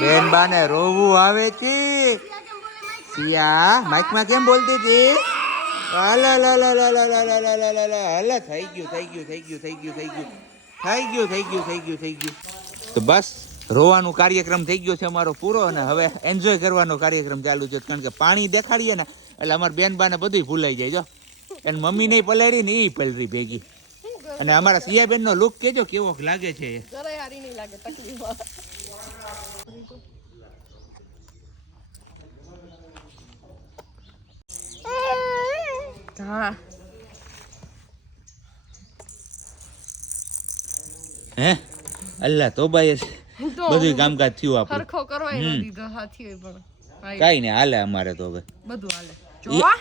બેન બાને રોવું આવે છે. સિયા માઇકમાં કેમ બોલતી હતી? થઈ ગયું. તો બસ રોવાનું કાર્યક્રમ થઈ ગયો છે અમારો પૂરો, અને હવે એન્જોય કરવાનો કાર્યક્રમ ચાલુ છે. કારણ કે પાણી દેખાડીએ ને એટલે અમારા બેન બાને બધું ભૂલાઈ જાય. જો એને મમ્મી નહીં પલાળી ને એ પલરી ભેગી. અને અમારા સિયાબેન નો લુક કેજો કેવો લાગે છે. હા હે અલ્લાહ તોબાએ બધું કામકાજ થયું આપણું. સરખો કરવાય ન દીધો હાથી પણ કાઈ નહીં હાલે અમારે તો હવે બધું હાલે. જોવા